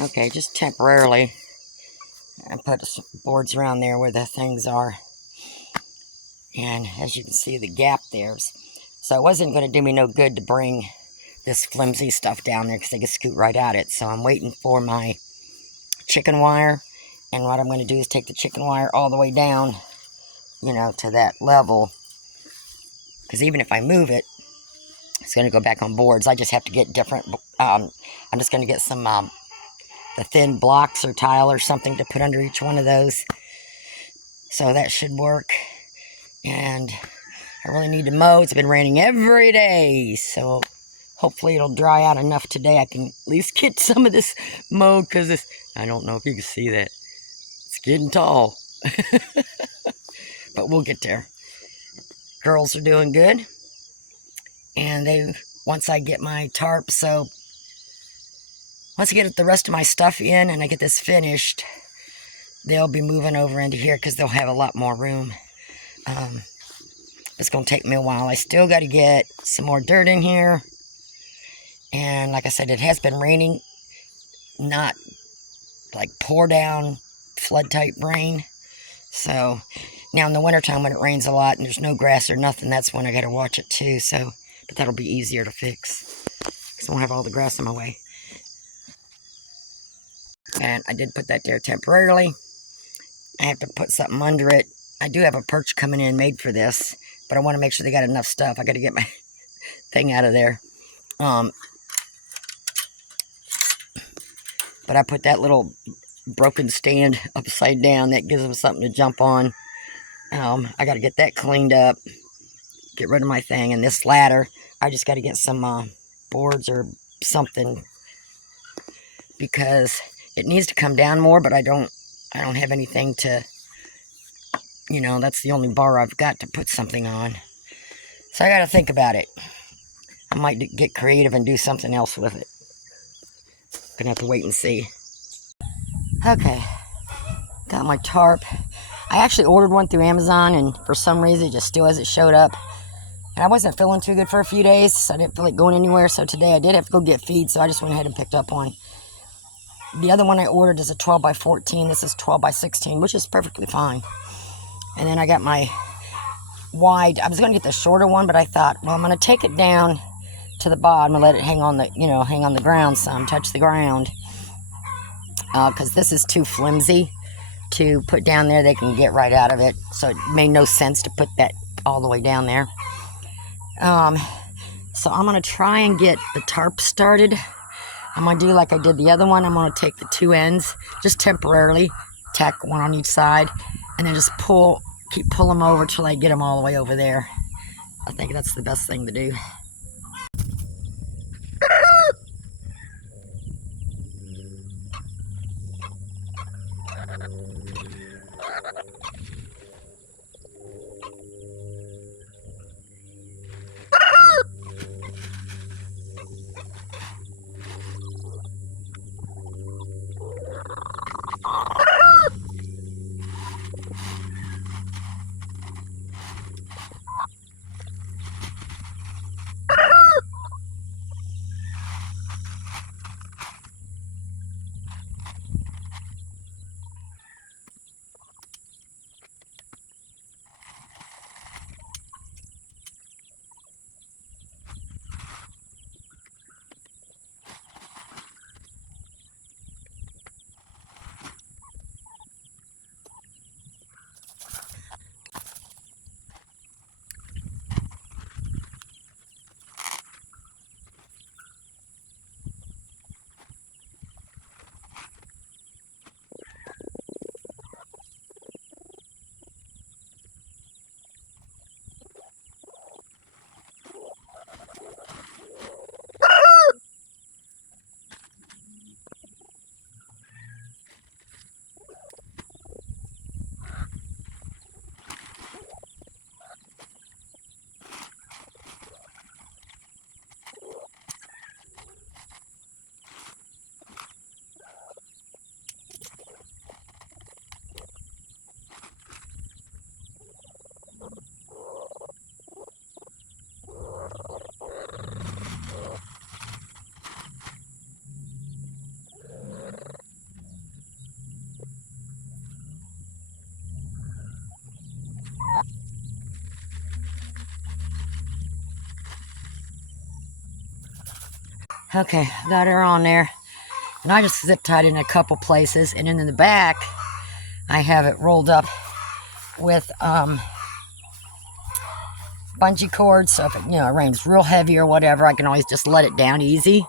Okay, just temporarily. I put some boards around there where the things are. And as you can see, the gap there. So it wasn't going to do me no good to bring this flimsy stuff down there because they could scoot right at it. So I'm waiting for my chicken wire. And what I'm going to do is take the chicken wire all the way down, you know, to that level. Because even if I move it, it's going to go back on boards. I just have to get different. I'm just going to get some the thin blocks or tile or something to put under each one of those. So that should work. And I really need to mow. It's been raining every day. So hopefully it'll dry out enough today. I can at least get some of this mowed because I don't know if you can see that. It's getting tall. But we'll get there. Girls are doing good. And once I get my tarp, so once I get the rest of my stuff in and I get this finished, they'll be moving over into here because they'll have a lot more room. It's going to take me a while. I still got to get some more dirt in here. And like I said, it has been raining, not like pour down, flood type rain. So now in the wintertime when it rains a lot and there's no grass or nothing, that's when I got to watch it too. So, but that'll be easier to fix because I won't have all the grass in my way. And I did put that there temporarily. I have to put something under it. I do have a perch coming in made for this, but I want to make sure they got enough stuff. I got to get my thing out of there. But I put that little broken stand upside down. That gives them something to jump on. I got to get that cleaned up. Get rid of my thing. And this ladder, I just got to get some boards or something because it needs to come down more, but I don't have anything to, you know, that's the only bar I've got to put something on. So I got to think about it. I might get creative and do something else with it. Gonna have to wait and see. Okay, got my tarp. I actually ordered one through Amazon, and for some reason it just still hasn't showed up. And I wasn't feeling too good for a few days, so I didn't feel like going anywhere. So today I did have to go get feed, so I just went ahead and picked up one. The other one I ordered is a 12 by 14. This is 12 by 16, which is perfectly fine. And then I got my wide. I was going to get the shorter one, but I thought, well, I'm going to take it down to the bottom and let it hang on the, you know, hang on the ground some, touch the ground. Because this is too flimsy to put down there. They can get right out of it. So it made no sense to put that all the way down there. So I'm going to try and get the tarp started. I'm going to do like I did the other one. I'm going to take the two ends, just temporarily, tack one on each side, and then just keep pulling them over till I get them all the way over there. I think that's the best thing to do. Okay, got her on there. And I just zip tied in a couple places. And then in the back, I have it rolled up with bungee cord. So if it, you know, it rains real heavy or whatever, I can always just let it down easy.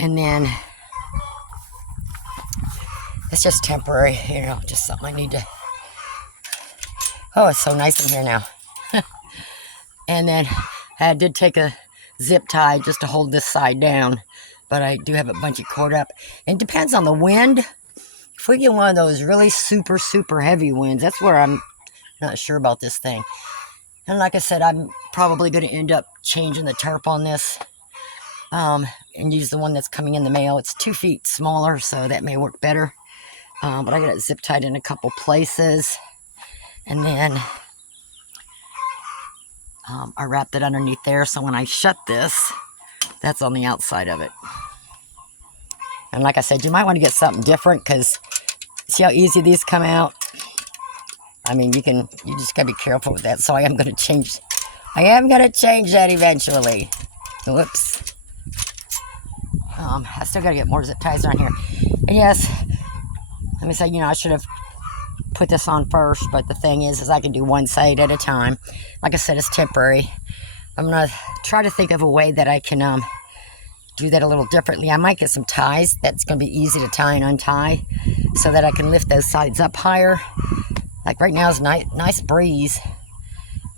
And then it's just temporary, you know, just something I need to... Oh, it's so nice in here now. And then I did take a zip tie just to hold this side down, but I do have a bungee cord up. It depends on the wind. If we get one of those really super, super heavy winds, that's where I'm not sure about this thing. And like I said, I'm probably going to end up changing the tarp on this and use the one that's coming in the mail. It's 2 feet smaller, so that may work better. But I got it zip tied in a couple places. And then I wrapped it underneath there, so when I shut this, that's on the outside of it. And like I said, you might want to get something different, because see how easy these come out? I mean, you just gotta be careful with that. So I am gonna change that eventually. Whoops. I still gotta get more zip ties on here. And yes, let me say, you know, I should have put this on first, but the thing is I can do one side at a time. Like I said, it's temporary. I'm gonna try to think of a way that I can do that a little differently. I might get some ties that's gonna be easy to tie and untie, so that I can lift those sides up higher. Like right now is nice breeze,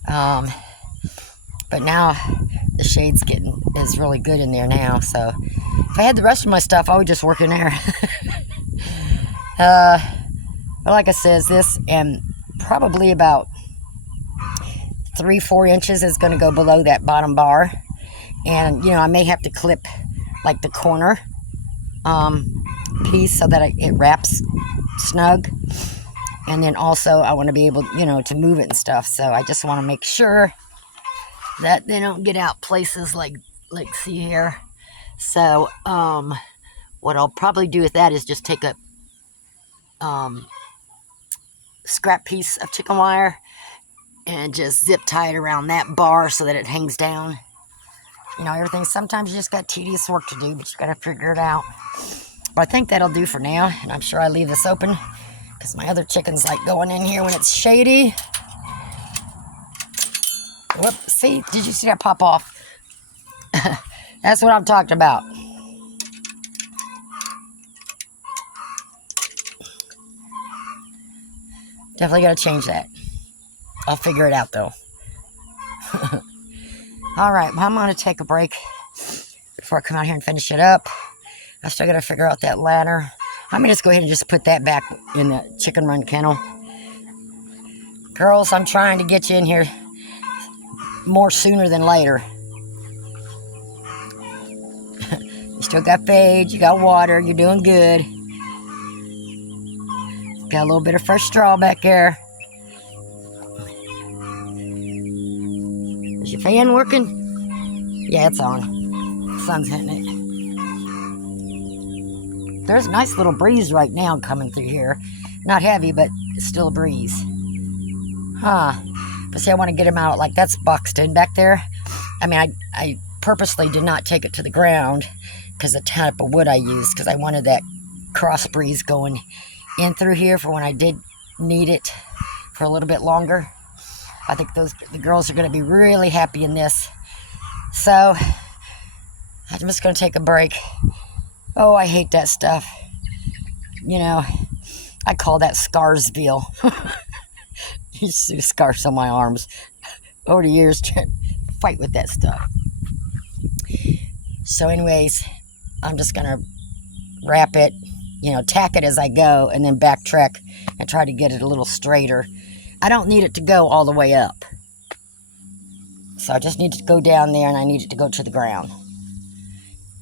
but now the shade's is really good in there now. So if I had the rest of my stuff, I would just work in there. But like I said, this and probably about 3-4 inches is going to go below that bottom bar, and you know, I may have to clip like the corner piece so that it wraps snug. And then also I want to be able, you know, to move it and stuff. So I just want to make sure that they don't get out places like see here. So what I'll probably do with that is just take a scrap piece of chicken wire and just zip tie it around that bar so that it hangs down. You know, everything, sometimes you just got tedious work to do, but you got to figure it out. But I think that'll do for now, and I'm sure I leave this open because my other chickens like going in here when it's shady. Whoop, see, did you see that pop off? That's what I'm talking about. Definitely got to change that. I'll figure it out though. All right, well, I'm going to take a break before I come out here and finish it up. I still got to figure out that ladder. I'm going to just go ahead and just put that back in the chicken run kennel. Girls, I'm trying to get you in here more sooner than later. You still got feed, you got water, you're doing good. Got a little bit of fresh straw back there. Is your fan working? Yeah, it's on. The sun's hitting it. There's a nice little breeze right now coming through here. Not heavy, but it's still a breeze. Huh. But see, I want to get him out. Like, that's Buxton back there. I mean, I purposely did not take it to the ground because the type of wood I used, because I wanted that cross breeze going in through here for when I did need it for a little bit longer. I think the girls are going to be really happy in this. So, I'm just going to take a break. Oh, I hate that stuff. You know, I call that Scarsville. You see scars on my arms over the years trying to fight with that stuff. So anyways, I'm just going to wrap it, you know, tack it as I go, and then backtrack and try to get it a little straighter. I don't need it to go all the way up. So I just need to go down there, and I need it to go to the ground.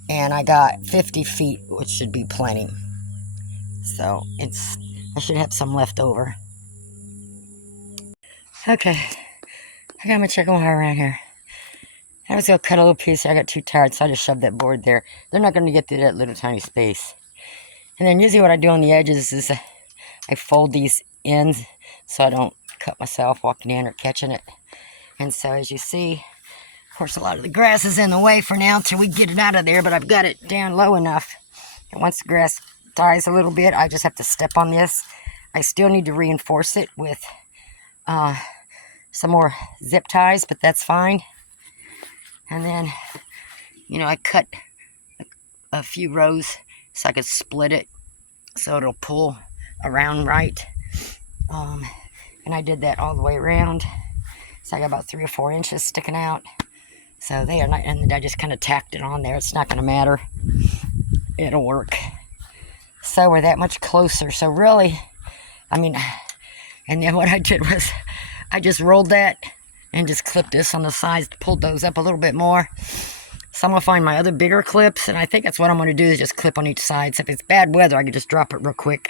And I got 50 feet, which should be plenty. So I should have some left over. Okay, I got my chicken wire around here. I was going to cut a little piece. I got too tired, so I just shoved that board there. They're not going to get through that little tiny space. And then usually what I do on the edges is I fold these ends so I don't cut myself walking in or catching it. And so as you see, course, a lot of the grass is in the way for now until we get it out of there, but I've got it down low enough. And once the grass dies a little bit, I just have to step on this. I still need to reinforce it with some more zip ties, but that's fine. And then, you know, I cut a few rows so I could split it so it'll pull around right. And I did that all the way around. So I got about 3 or 4 inches sticking out. So they are not, and I just kind of tacked it on there. It's not going to matter. It'll work. So we're that much closer. So really, I mean, and then what I did was I just rolled that and just clipped this on the sides, pulled those up a little bit more. So I'm going to find my other bigger clips, and I think that's what I'm going to do is just clip on each side. So if it's bad weather, I can just drop it real quick.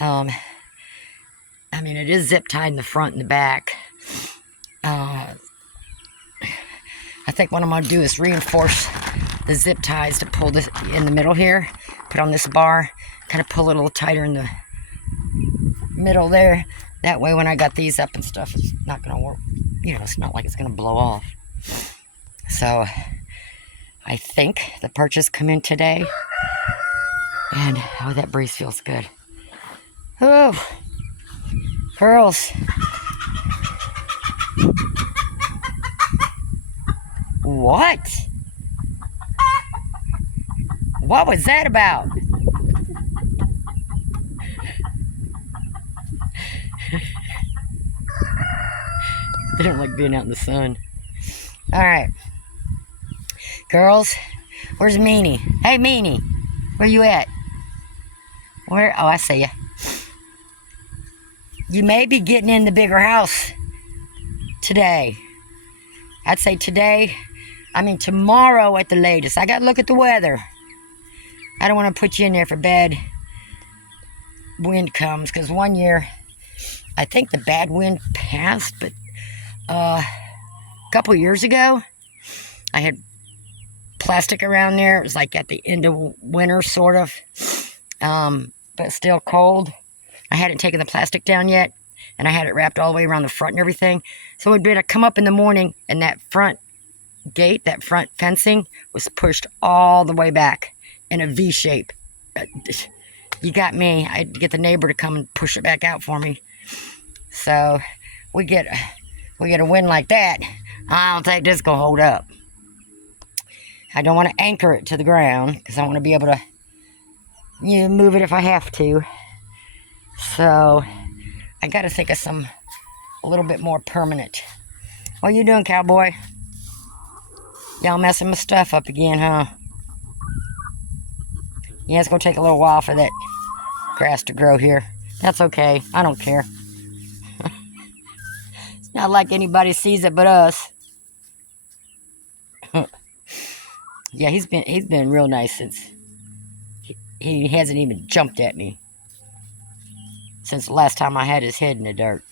I mean, it is zip tied in the front and the back. I think what I'm going to do is reinforce the zip ties to pull this in the middle here. Put on this bar, kind of pull it a little tighter in the middle there. That way when I got these up and stuff, it's not going to work. You know, it's not like it's going to blow off. So I think the perches come in today. And, oh, that breeze feels good. Oh, girls. What? What was that about? They don't like being out in the sun. Alright. Girls, where's Meanie? Hey, Meanie. Where you at? Where? Oh, I see ya. You may be getting in the bigger house today. I'd say today, I mean tomorrow at the latest. I got to look at the weather. I don't want to put you in there for bad wind comes, because one year, I think the bad wind passed, but a couple years ago, I had plastic around there. It was like at the end of winter, sort of, but still cold. I hadn't taken the plastic down yet, and I had it wrapped all the way around the front and everything. So it would be to come up in the morning, and that front gate, that front fencing, was pushed all the way back in a V shape. You got me. I had to get the neighbor to come and push it back out for me. So we get a wind like that. I don't think this is gonna hold up. I don't want to anchor it to the ground because I want to be able to, you know, move it if I have to. So I got to think of a little bit more permanent. What you doing, cowboy? Y'all messing my stuff up again, huh? Yeah, it's gonna take a little while for that grass to grow here. That's okay. I don't care. It's not like anybody sees it but us. Yeah, he's been real nice since he hasn't even jumped at me since the last time I had his head in the dirt.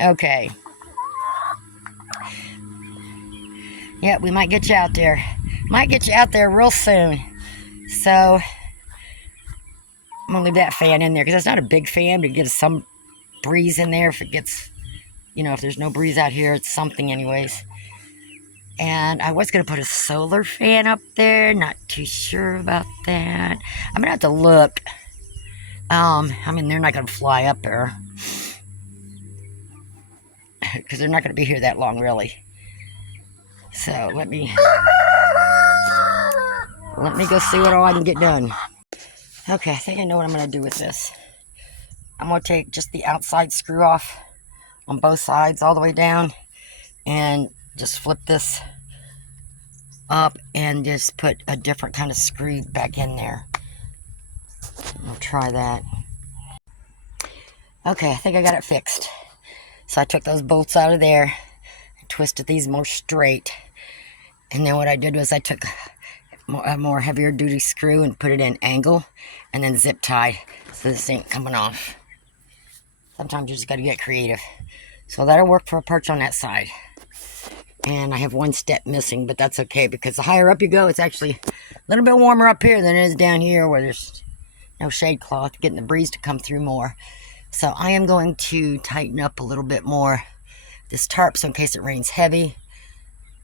Okay. Yeah, we might get you out there. Might get you out there real soon. So I'm gonna leave that fan in there because it's not a big fan, but it gets some breeze in there. If it gets, you know, if there's no breeze out here, it's something anyways. And I was going to put a solar fan up there. Not too sure about that. I'm going to have to look. I mean, they're not going to fly up there. Because they're not going to be here that long, really. So, let me go see what all I can get done. Okay, I think I know what I'm going to do with this. I'm going to take just the outside screw off on both sides all the way down. And just flip this up and just put a different kind of screw back in there. I'll try that. Okay, I think I got it fixed. So I took those bolts out of there and twisted these more straight. And then what I did was I took a more heavier duty screw and put it in angle and then zip tied so this ain't coming off. Sometimes you just got to get creative. So that'll work for a perch on that side. And I have one step missing, but that's okay because the higher up you go, it's actually a little bit warmer up here than it is down here where there's no shade cloth, getting the breeze to come through more. So I am going to tighten up a little bit more this tarp so in case it rains heavy,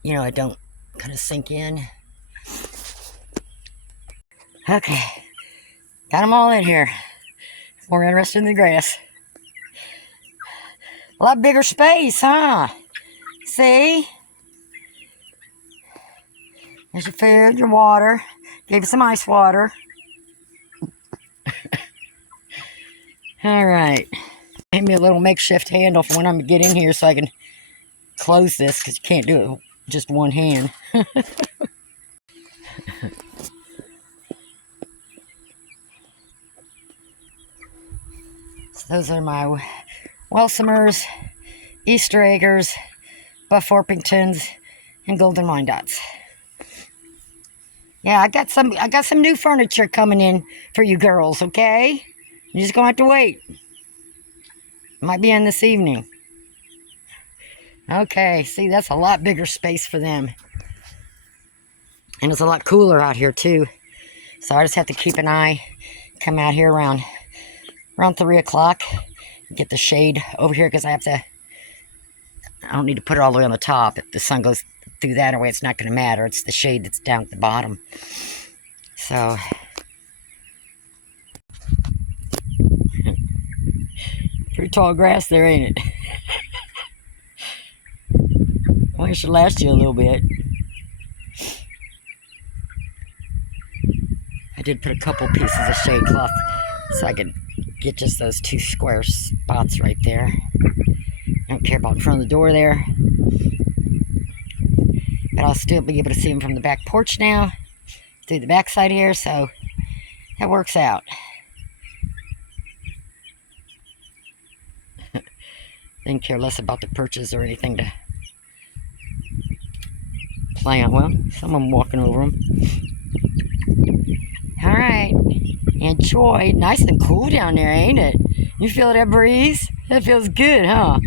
you know, it don't kind of sink in. Okay, got them all in here. More interested in the grass. A lot bigger space, huh? See? There's your food, your water. Gave you some ice water. All right. Give me a little makeshift handle for when I'm get in here so I can close this, because you can't do it with just one hand. So those are my Welsumers, Easter eggers, Buff Orpingtons, and Golden Wyandottes. Yeah, I got some new furniture coming in for you girls, okay? You're just gonna have to wait. Might be in this evening. Okay, see, that's a lot bigger space for them. And it's a lot cooler out here too. So I just have to keep an eye, come out here around 3 o'clock, get the shade over here, because I don't need to put it all the way on the top. If the sun goes through that away, it's not going to matter. It's the shade that's down at the bottom. So, pretty tall grass there, ain't it? Well, it should last you a little bit. I did put a couple pieces of shade cloth so I could get just those 2 square spots right there. I don't care about in front of the door there. But I'll still be able to see them from the back porch now, through the backside here, so that works out. Didn't care less about the perches or anything to play on. Well, some of them walking over them. All right, enjoy. Nice and cool down there, ain't it? You feel that breeze? That feels good, huh?